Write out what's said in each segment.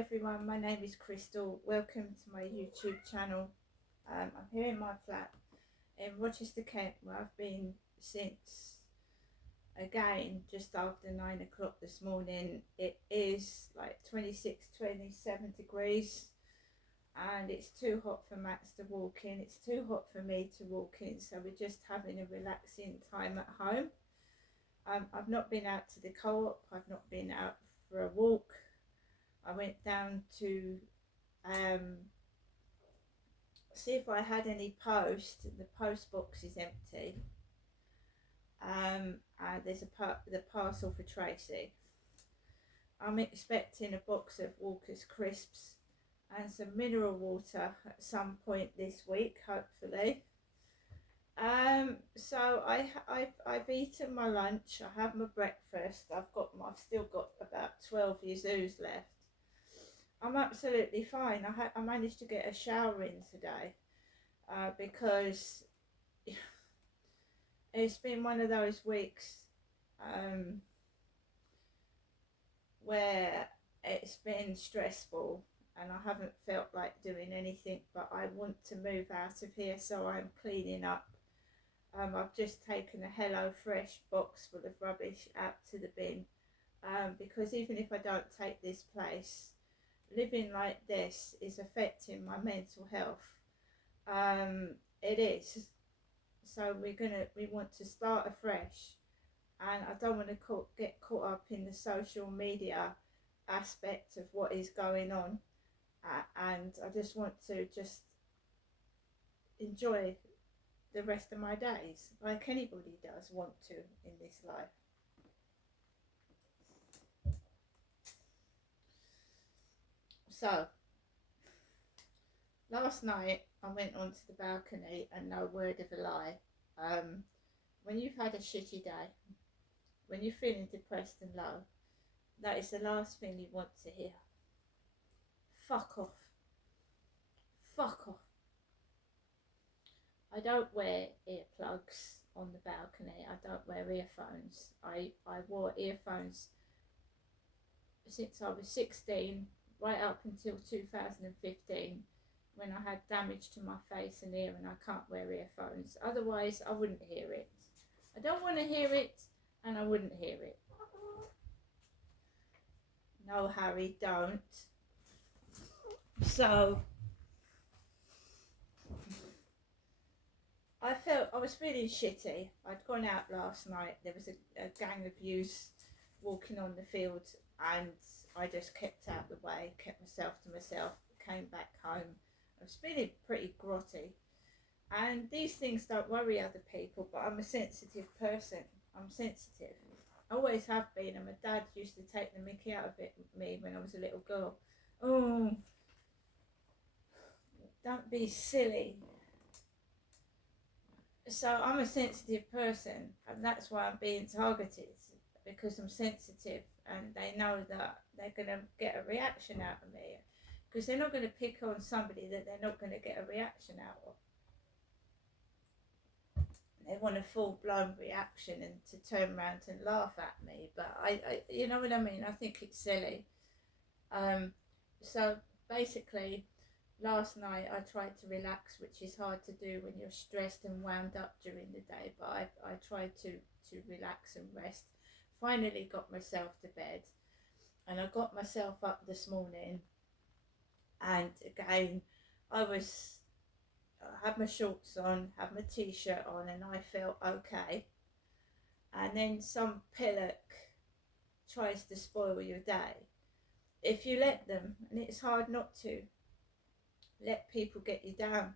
everyone, my name is Crystal. Welcome to my YouTube channel. I'm here in my flat in Rochester, Kent, where I've been since, again, just after 9 o'clock this morning. It is like 26, 27 degrees and it's too hot for Max to walk in. It's too hot for me to walk in, so we're just having a relaxing time at home. I've not been out to the co-op, I've not been out for a walk. I went down to see if I had any post. The post box is empty. There's the parcel for Tracy. I'm expecting a box of Walker's crisps and some mineral water at some point this week, hopefully. So I've eaten my lunch. I have my breakfast. I've still got about 12 yazoo left. I'm absolutely fine. I managed to get a shower in today because it's been one of those weeks where it's been stressful and I haven't felt like doing anything, but I want to move out of here, so I'm cleaning up. I've just taken a Hello Fresh box full of rubbish out to the bin because even if I don't take this place, living like this is affecting my mental health. It is. So we want to start afresh, and I don't want to get caught up in the social media aspect of what is going on, and I just want to enjoy the rest of my days like anybody does want to in this life. So last night I went onto the balcony, and no word of a lie, when you've had a shitty day, when you're feeling depressed and low, that is the last thing you want to hear. Fuck off. Fuck off. I don't wear earplugs on the balcony. I don't wear earphones. I wore earphones since I was 16, right up until 2015, when I had damage to my face and ear and I can't wear earphones. Otherwise I wouldn't hear it. I don't want to hear it, and I wouldn't hear it. No, Harry, don't. So I was feeling shitty. I'd gone out last night. There was a gang of youths walking on the field, and I just kept out the way, kept myself to myself, came back home. I was feeling pretty grotty, and these things don't worry other people, but I'm a sensitive person. I'm sensitive. I always have been, and my dad used to take the mickey out of me when I was a little girl. Oh, don't be silly. So I'm a sensitive person, and that's why I'm being targeted, because I'm sensitive, and they know that they're going to get a reaction out of me, because they're not going to pick on somebody that they're not going to get a reaction out of. They want a full-blown reaction and to turn around and laugh at me, but I you know what I mean, I think it's silly. So basically last night I tried to relax, which is hard to do when you're stressed and wound up during the day, but I tried to relax and rest. Finally got myself to bed, and I got myself up this morning, and again I had my shorts on, had my t-shirt on, and I felt okay. And then some pillock tries to spoil your day if you let them, and it's hard not to let people get you down.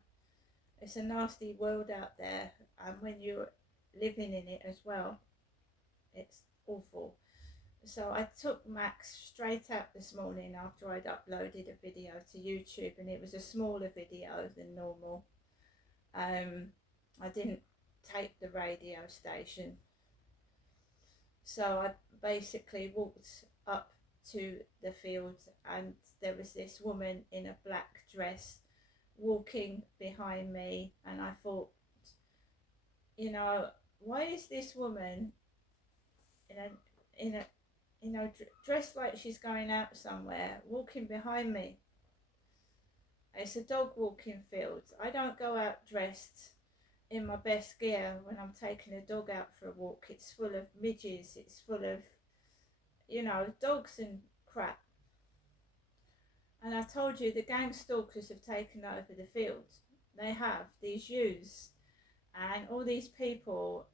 It's a nasty world out there, and when you're living in it as well, it's awful. So I took Max straight out this morning after I'd uploaded a video to YouTube, and it was a smaller video than normal. I didn't take the radio station, so I basically walked up to the field, and there was this woman in a black dress walking behind me, and I thought, you know, why is this woman in you know, dressed like she's going out somewhere, walking behind me. It's a dog walking field. I don't go out dressed in my best gear when I'm taking a dog out for a walk. It's full of midges, it's full of, you know, dogs and crap. And I told you the gang stalkers have taken over the field. They have, these youths and all these people.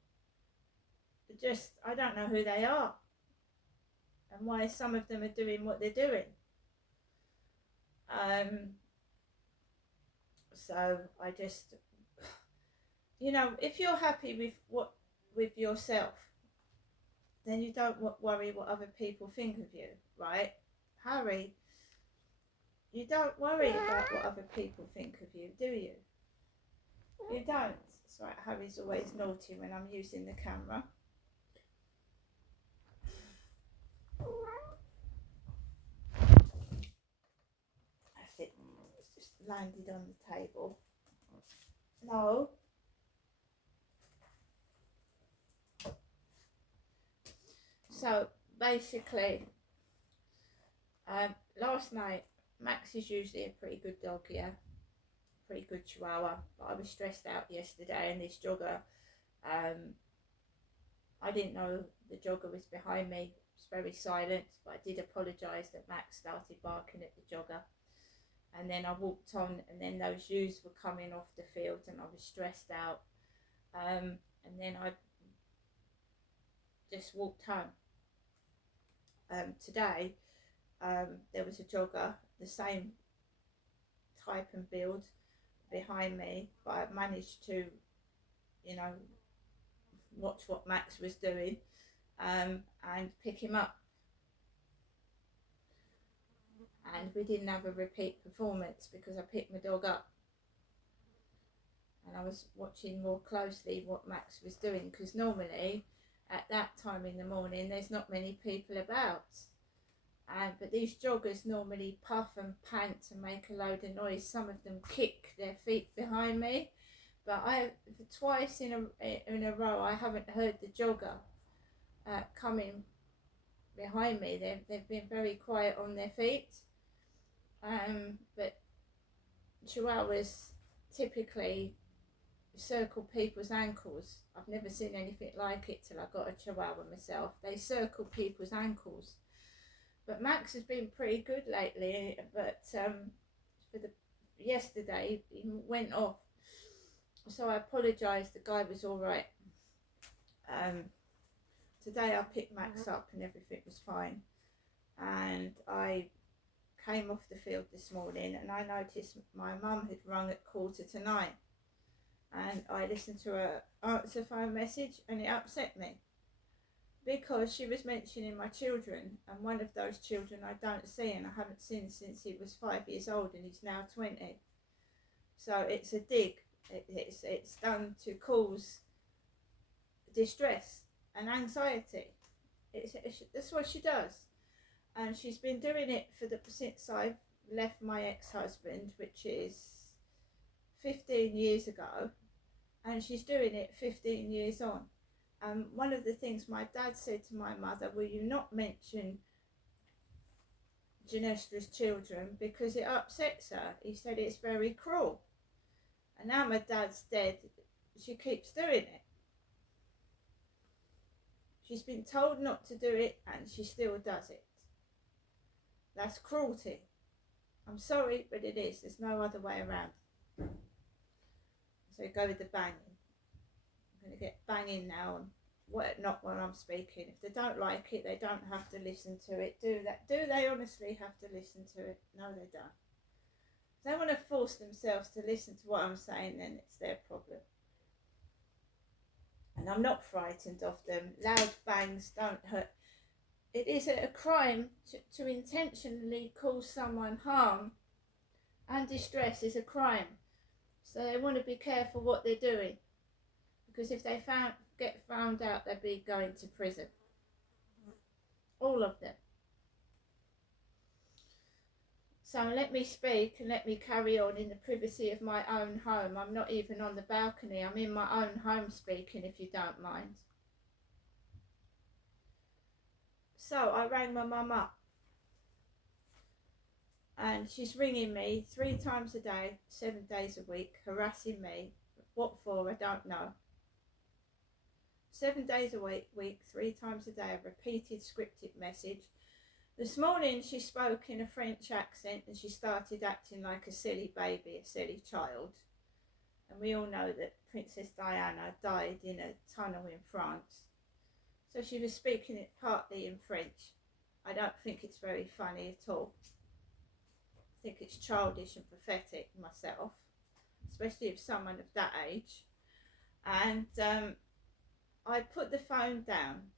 Just, I don't know who they are and why some of them are doing what they're doing. So I just, you know, if you're happy with yourself, then you don't worry what other people think of you, right? Harry, you don't worry about what other people think of you, do you? You don't. It's right, Harry's always naughty when I'm using the camera. That's it. It's just landed on the table. No. So basically, last night, Max is usually a pretty good dog, yeah, pretty good chihuahua, but I was stressed out yesterday, and this jogger, I didn't know the jogger was behind me. It was very silent, but I did apologise that Max started barking at the jogger. And then I walked on, and then those youths were coming off the field, and I was stressed out. And then I just walked home. Today, there was a jogger, the same type and build, behind me, but I managed to, you know, watch what Max was doing and pick him up. And we didn't have a repeat performance because I picked my dog up. And I was watching more closely what Max was doing, because normally at that time in the morning there's not many people about. But these joggers normally puff and pant and make a load of noise. Some of them kick their feet behind me. But twice in a row I haven't heard the jogger coming behind me. They've been very quiet on their feet. But chihuahuas typically circle people's ankles. I've never seen anything like it till I got a chihuahua myself. They circle people's ankles. But Max has been pretty good lately, but yesterday he went off. So I apologised, the guy was alright. Today I picked Max up and everything was fine. And I came off the field this morning and I noticed my mum had rung at 9:15. And I listened to her answer phone message and it upset me, because she was mentioning my children, and one of those children I don't see, and I haven't seen since he was 5 years old, and he's now 20. So it's a dig. It's done to cause distress and anxiety. That's what she does, and she's been doing it since I've left my ex-husband, which is 15 years ago, and she's doing it 15 years on. One of the things my dad said to my mother, will you not mention Ginestra's children because it upsets her? He said it's very cruel. And now my dad's dead, she keeps doing it. She's been told not to do it and she still does it. That's cruelty. I'm sorry, but it is. There's no other way around. So go with the banging. I'm going to get banging now, and not when I'm speaking. If they don't like it, they don't have to listen to it. Do they honestly have to listen to it? No, they don't. If they want to force themselves to listen to what I'm saying, then it's their problem. And I'm not frightened of them. Loud bangs don't hurt. It is a crime to intentionally cause someone harm, and distress is a crime. So they want to be careful what they're doing, because if they get found out, they'll be going to prison. All of them. So let me speak and let me carry on in the privacy of my own home. I'm not even on the balcony. I'm in my own home speaking, if you don't mind. So I rang my mum up, and she's ringing me 3 times a day, 7 days a week, harassing me. What for, I don't know. 7 days a week, 3 times a day, a repeated scripted message. This morning she spoke in a French accent and she started acting like a silly baby, a silly child. And we all know that Princess Diana died in a tunnel in France. So she was speaking it partly in French. I don't think it's very funny at all. I think it's childish and pathetic myself, especially if someone of that age. And I put the phone down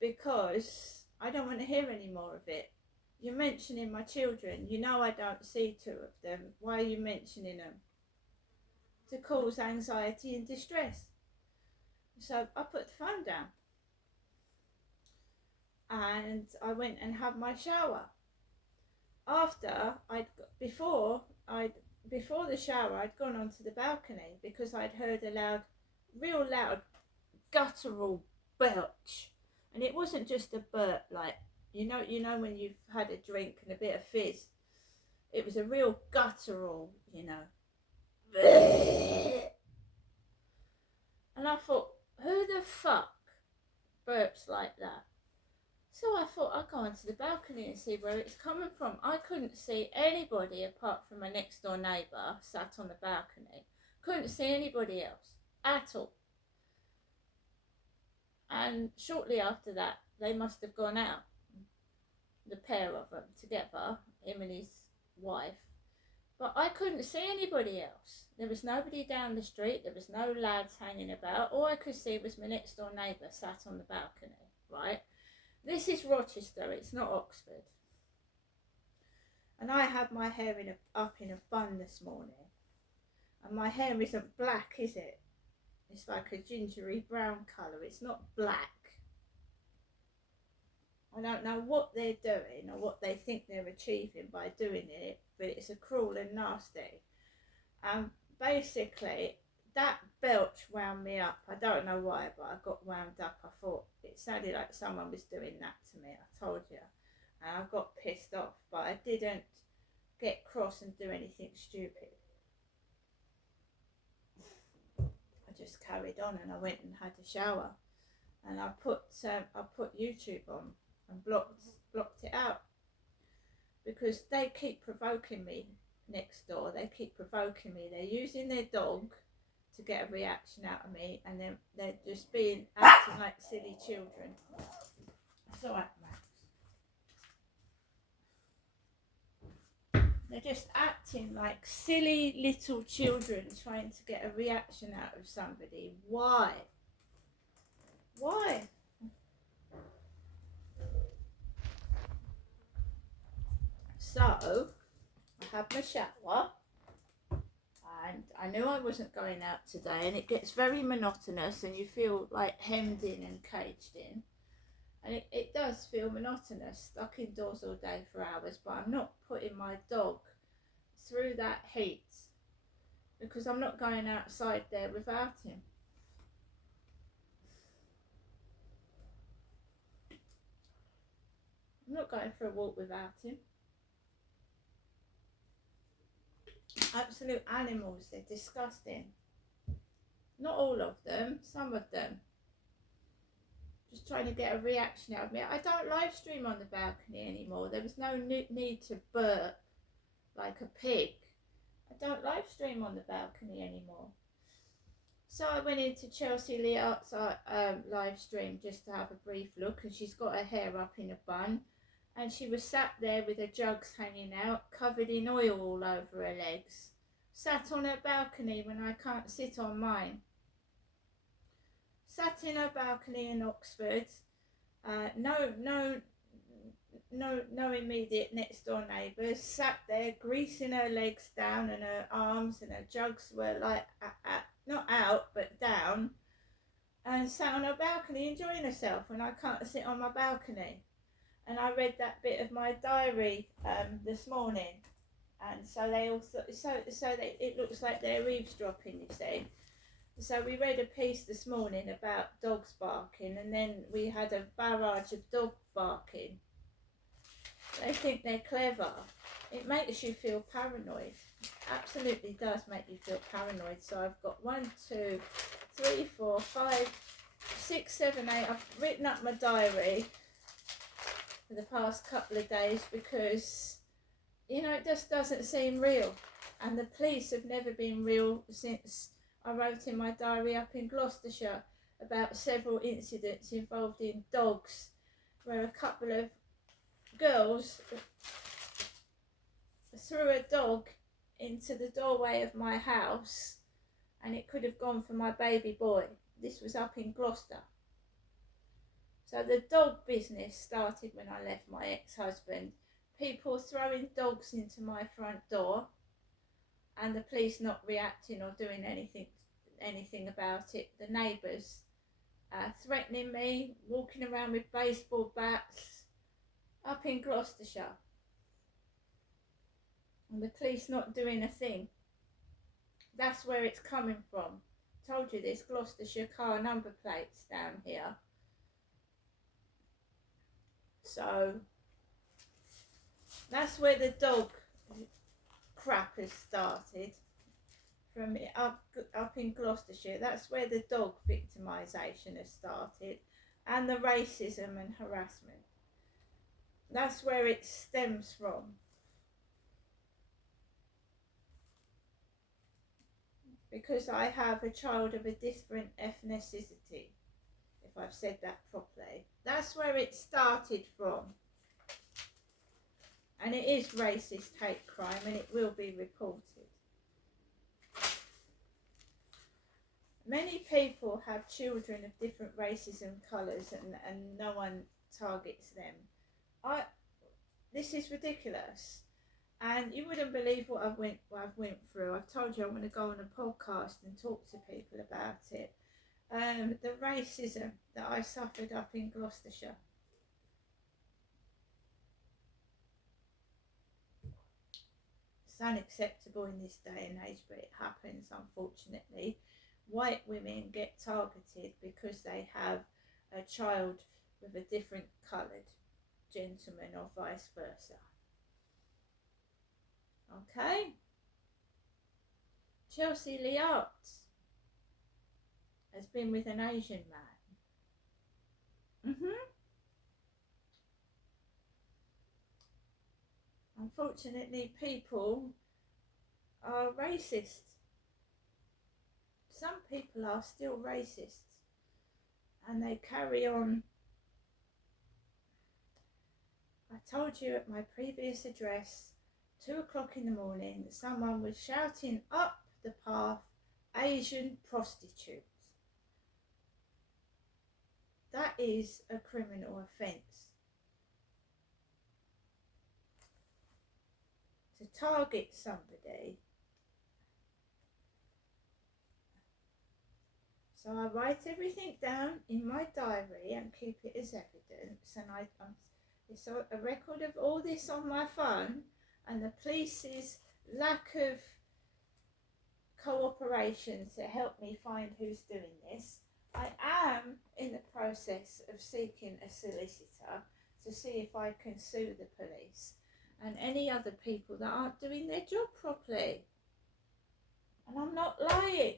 because I don't want to hear any more of it. You're mentioning my children. You know I don't see 2 of them. Why are you mentioning them? To cause anxiety and distress. So I put the phone down. And I went and had my shower. Before the shower, I'd gone onto the balcony because I'd heard a real loud, guttural belch. And it wasn't just a burp, like, you know when you've had a drink and a bit of fizz. It was a real guttural, And I thought, who the fuck burps like that? So I thought I'd go onto the balcony and see where it's coming from. I couldn't see anybody apart from my next door neighbour sat on the balcony. Couldn't see anybody else at all. And shortly after that, they must have gone out, the pair of them together, him and his wife. But I couldn't see anybody else. There was nobody down the street. There was no lads hanging about. All I could see was my next door neighbour sat on the balcony, right? This is Rochester, it's not Oxford. And I had my hair up in a bun this morning. And my hair isn't black, is it? It's like a gingery brown colour. It's not black. I don't know what they're doing or what they think they're achieving by doing it, but it's a cruel and nasty. Basically, that belch wound me up. I don't know why, but I got wound up. I thought it sounded like someone was doing that to me. I told you. And I got pissed off, but I didn't get cross and do anything stupid. I just carried on and I went and had a shower. And I put YouTube on and blocked it out. Because they keep provoking me next door. They keep provoking me. They're using their dog to get a reaction out of me, and then they're just acting like silly children. It's all right, Max. They're just acting like silly little children trying to get a reaction out of somebody. Why? So I had my shower. And I knew I wasn't going out today, and it gets very monotonous and you feel like hemmed in and caged in. And it does feel monotonous, stuck indoors all day for hours, but I'm not putting my dog through that heat because I'm not going outside there without him. I'm not going for a walk without him. Absolute animals, they're disgusting. Not all of them, some of them. Just trying to get a reaction out of me. I don't live stream on the balcony anymore. There was no need to burp like a pig. I don't live stream on the balcony anymore. So I went into Chelsea Leart's live stream just to have a brief look, and she's got her hair up in a bun. And she was sat there with her jugs hanging out, covered in oil all over her legs. Sat on her balcony when I can't sit on mine. Sat in her balcony in Oxford. No immediate next door neighbours. Sat there greasing her legs down and her arms, and her jugs were like not out but down. And sat on her balcony enjoying herself when I can't sit on my balcony. And I read that bit of my diary this morning, and so they all it looks like they're eavesdropping, you see. So we read a piece this morning about dogs barking, and then we had a barrage of dog barking. They think they're clever. It makes you feel paranoid. Absolutely does make you feel paranoid. So I've got 1, 2, 3, 4, 5, 6, 7, 8. I've written up my diary for the past couple of days because, you know, it just doesn't seem real. And the police have never been real since I wrote in my diary up in Gloucestershire about several incidents involving dogs, where a couple of girls threw a dog into the doorway of my house, and it could have gone for my baby boy. This was up in Gloucester. So the dog business started when I left my ex-husband. People throwing dogs into my front door, and the police not reacting or doing anything about it. The neighbours threatening me, walking around with baseball bats up in Gloucestershire, and the police not doing a thing. That's where it's coming from. Told you this, Gloucestershire car number plates down here. So that's where the dog crap has started, from up in Gloucestershire. That's where the dog victimisation has started, and the racism and harassment. That's where it stems from. Because I have a child of a different ethnicity, if I've said that properly. That's where it started from. And it is racist hate crime, and it will be reported. Many people have children of different races and colours, and no one targets them. This is ridiculous. And you wouldn't believe what I've went through. I've told you I want to go on a podcast and talk to people about it. The racism that I suffered up in Gloucestershire. It's unacceptable in this day and age, but it happens, unfortunately. White women get targeted because they have a child with a different coloured gentleman, or vice versa. Okay? Chelsea Liat has been with an Asian man. Unfortunately, people are racist. Some people are still racist, and they carry on. I told you at my previous address, 2 o'clock in the morning, someone was shouting up the path, Asian prostitute. That is a criminal offence. To target somebody. So I write everything down in my diary and keep it as evidence, and it's a record of all this on my phone, and the police's lack of cooperation to help me find who's doing this. I am in the process of seeking a solicitor to see if I can sue the police and any other people that aren't doing their job properly. And I'm not lying.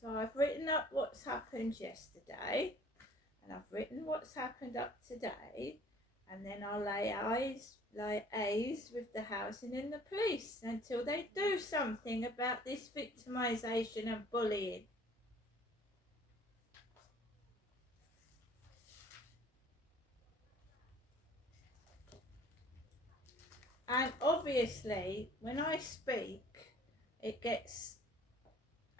So I've written up what's happened yesterday, and I've written what's happened up today, and then I'll lay A's with the housing and the police until they do something about this victimisation and bullying. And obviously, when I speak, it gets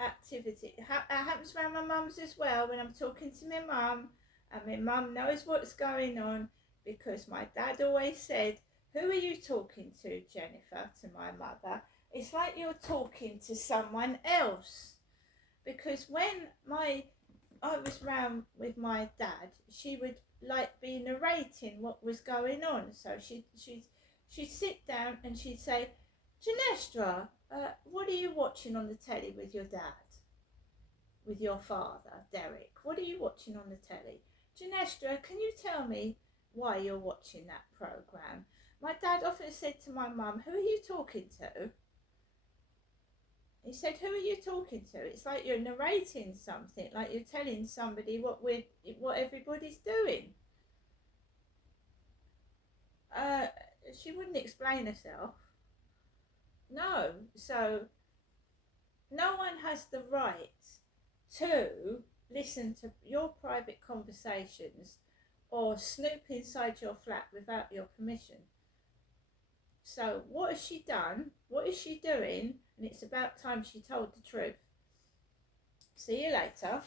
activity. It happens around my mum's as well, when I'm talking to my mum, and my mum knows what's going on, because my dad always said, "Who are you talking to, Jennifer?" to my mother. It's like you're talking to someone else. Because when my I was round with my dad, she would like be narrating what was going on. So she'd sit down and she'd say, Janestra, what are you watching on the telly with your dad? With your father, Derek? What are you watching on the telly? Janestra, can you tell me why you're watching that programme? My dad often said to my mum, who are you talking to? He said, who are you talking to? It's like you're narrating something, like you're telling somebody what everybody's doing. She wouldn't explain herself. No, so no one has the right to listen to your private conversations or snoop inside your flat without your permission. So what has she done? What is she doing? And it's about time she told the truth. See you later.